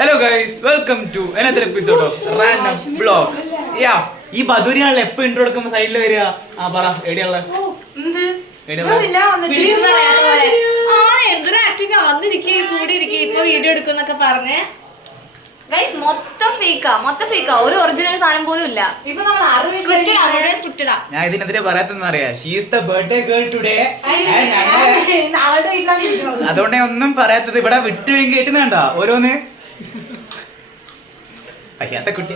Hello guys, welcome to another episode of Random Vlog. Yeah, ഈ ബദൂരിയാണല്ലോ എപ്പോ intro എടുക്കുമ്പോ സൈഡിൽ വരിക. ആ പറ എവിടെയുള്ള വീഡിയോ എടുക്കുന്നൊക്കെ പറഞ്ഞേ ഗൈസ് മൊത്തം ഫേക്കാ ഒരു ഒറിജിനൽ സാധനം പോലും ഇല്ല. ഞാൻ ഇതിനെതിരെ പറയാത്തെന്ന് അറിയാ. She is the birthday girl today. അതുകൊണ്ടേ ഒന്നും പറയാത്തത്. ഇവിടെ വിട്ടു കേട്ടുന്ന കണ്ടാ ഓരോന്ന് അയ്യാത്ത കുട്ടി.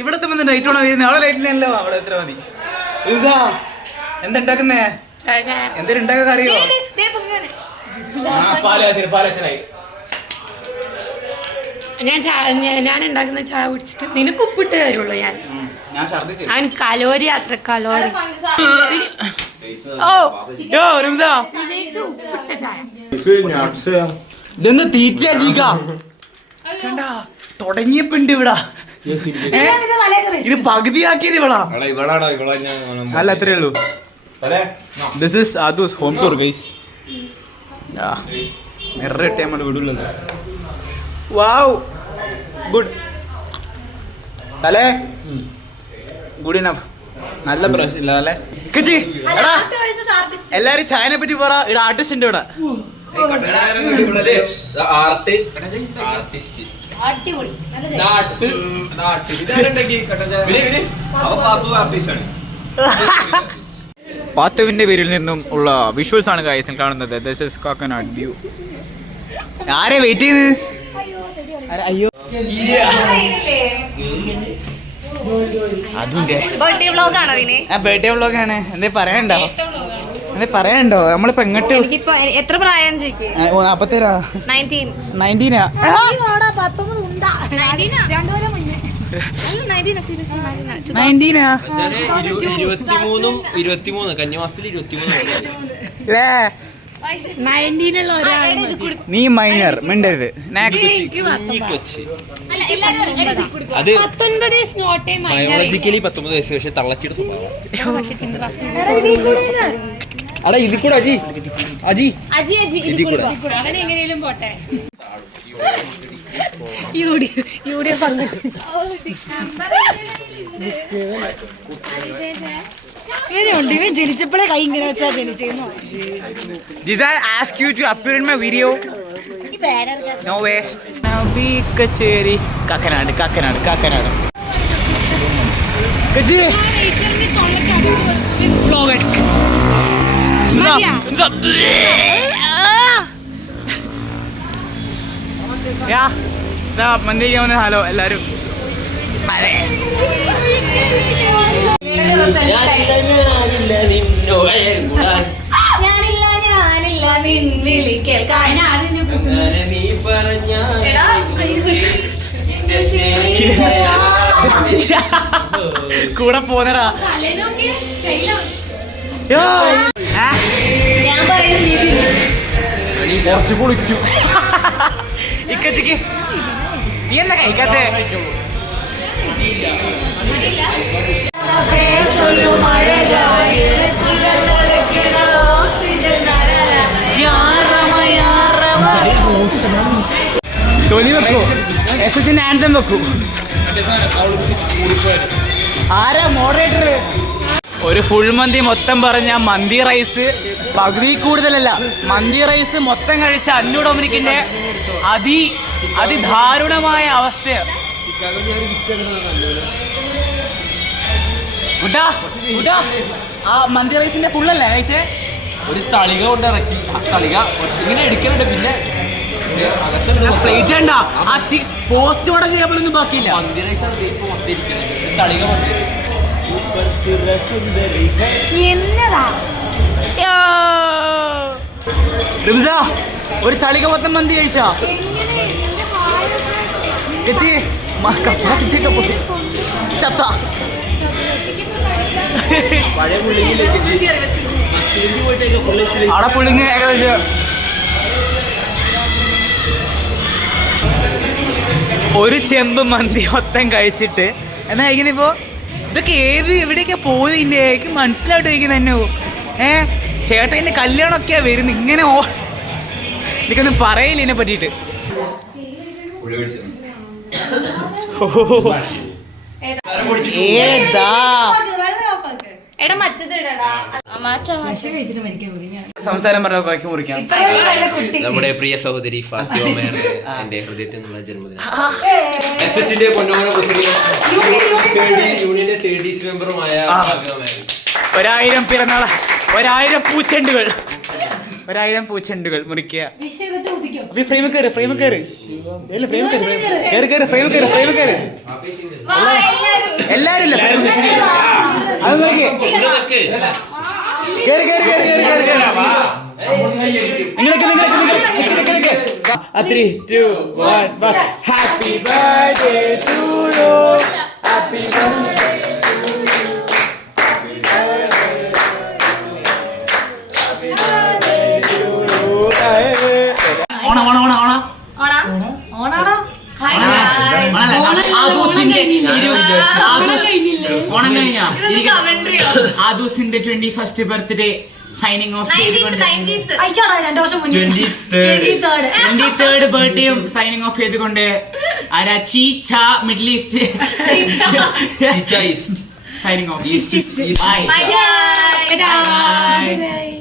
ഇവിടത്തെ ലൈറ്റ് വേണോ വരുന്നത്? അവിടെ ലൈറ്റില്ലല്ലോ. അവിടെ എത്ര മതി. എന്താ ഉണ്ടാക്കുന്നേ? എന്തെങ്കിലും ഉണ്ടാക്കാൻ അറിയോ? പാലച്ചനായി ഞാൻ ഉണ്ടാക്കുന്ന ചായ കുടിച്ചിട്ട് നിനക്ക് ഉപ്പിട്ട് തരുള്ളൂ. ഞാൻ കലോരി അത്ര കലോറി. ഇതൊന്ന് തീറ്റ തുടങ്ങിയപ്പുണ്ട് ഇവിടെ. ഇത് പകുതിയാക്കിയത് ഇവളാ. അല്ല അത്രേ ഉള്ളൂ. This is Aadhu's home tour guys. മിററിട്ട് നമ്മൾ വിടില്ലല്ലോ. വാവ് ഗുഡ് തലേ ഗുഡ് ഇനഫ്. നല്ല ബ്രഷ് ഇല്ല അല്ലേ? എല്ലാരും ചായനെ പറ്റി പറ. ഇവിടെ ആർട്ടിസ്റ്റ് ഉണ്ട് ഇവിടെ. പാത്തുവിന്റെ പേരിൽ നിന്നും ഉള്ള വിഷ്വൽസ് ആണ് ഗൈസ് കാണുന്നത്. This is coconut view. ആരെ വെയിറ്റ് ചെയ്ത്? അയ്യോ അതിന്റെ ബർത്ത്ഡേ വ്ളോഗാണ്. എന്തേ പറയാണ്ടോ? നമ്മളിപ്പോ എങ്ങോട്ട്? എത്ര പ്രായം? 47. 19 കന്യമാസത്തിൽ 19 നീ മൈനർ മിണ്ടരുത്. അത് ബയോളജിക്കലി 19 വയസ്സ്. പക്ഷെ തള്ളച്ചിയുടെ സ്വഭാവം. അടാ ഇതിൽ കൂടെ അജി എങ്ങനെയും പോട്ടെ. ജനിച്ചപ്പോഴേ കൈ ഇങ്ങനെ വെച്ചാ ജനിച്ചെന്നോ? Did I ask you to appear in my video? No way. കച്ചേരി കാക്കനാട്. കച്ചി മന്തിക്ക് വന്ന് ഹലോ എല്ലാരും. കൂടെ പോന്നടാ. കുറച്ച് പൊളിക്കും. ഇക്കച്ചിക്ക് നീ എന്താ കഴിക്കാത്തെ? തൊലി വെക്കൂ. എസ്എച്ചിന്റെ ആൻതം വെക്കൂ. ആരാ മോഡറേറ്റർ? ഒരു ഫുൾ മന്തി മൊത്തം പറഞ്ഞ മന്തി റൈസ് പകുതി കൂടുതലല്ല. മന്തി റൈസ് മൊത്തം കഴിച്ച അന്നു ഡൊമിനിക്കിന്റെ അതിദാരുണമായ അവസ്ഥ. ആ മന്തി റൈസിന്റെ ഫുള്ളല്ലേ കഴിച്ചേ? ഒരു തളിക കൊണ്ട് ഇറക്കി. തളിക ഇങ്ങനെ എടുക്കുന്നുണ്ട്. പിന്നെ പ്ലേറ്റ് കണ്ട ആ പോസ്റ്റ് കൂടെ ചെയ്യാൻ ബാക്കിയില്ല. മന്തി റൈസ് തളിക ഒരു തളിക മൊത്തം മന്തി കഴിച്ചാ കപ്പാസിറ്റി ഒക്കെ ചത്ത. അവിടെ പുള്ളിങ് ഏകദേശം ഒരു ചെമ്പ് മന്തി മൊത്തം കഴിച്ചിട്ട് എന്നാ കഴിക്കുന്നിപ്പോ ഇതൊക്കെ ഏത് എവിടെയൊക്കെ പോയത് ഇതിന്റെ എനിക്ക് മനസ്സിലായിട്ട് ഇരിക്കുന്ന തന്നെ ചേട്ടൻ്റെ കല്യാണമൊക്കെയാ വരുന്നത് ഇങ്ങനെ എനിക്കൊന്നും പറയില്ല ഇതിനെ പറ്റിയിട്ട്. ഏതാ എടാ മറ്റത് ഇടടാ. സംസാരം പറഞ്ഞ കൊയ്ക്ക് മുറിക്കാം. നമ്മുടെ പ്രിയ സഹോദരി ഫാത്തിമ മേയറുടെ എന്റെ ഹൃദയത്തിൽ നിന്നുള്ള ജന്മദിനം. SH-ന്റെ പൊന്നോമന പുത്രിയും യൂണിയന്റെ 30s മെമ്പറുമായ ഫാത്തിമ മേയർ. 1000 പിറന്നാള 1000 പൂച്ചെണ്ടുകൾ 1000 പൂച്ചെണ്ടുകൾ മുറിക്കുക. ഫ്രെയിം കയറി ഫ്രെയിം കയറി ഫ്രെയിം കയറി എല്ലാരും ഇല്ല ഫ്രെയിം അത് happy birthday to you happy birthday ആദൂസിന്റെ 21st ബർത്ത്ഡേ സൈനിങ് ഓഫ് ചെയ്തുകൊണ്ട് 23rd ബർത്ത്ഡേയും സൈനിങ് ഓഫ് ചെയ്തുകൊണ്ട് ആരാ ചീച്ച middle east signing off. Bye guys.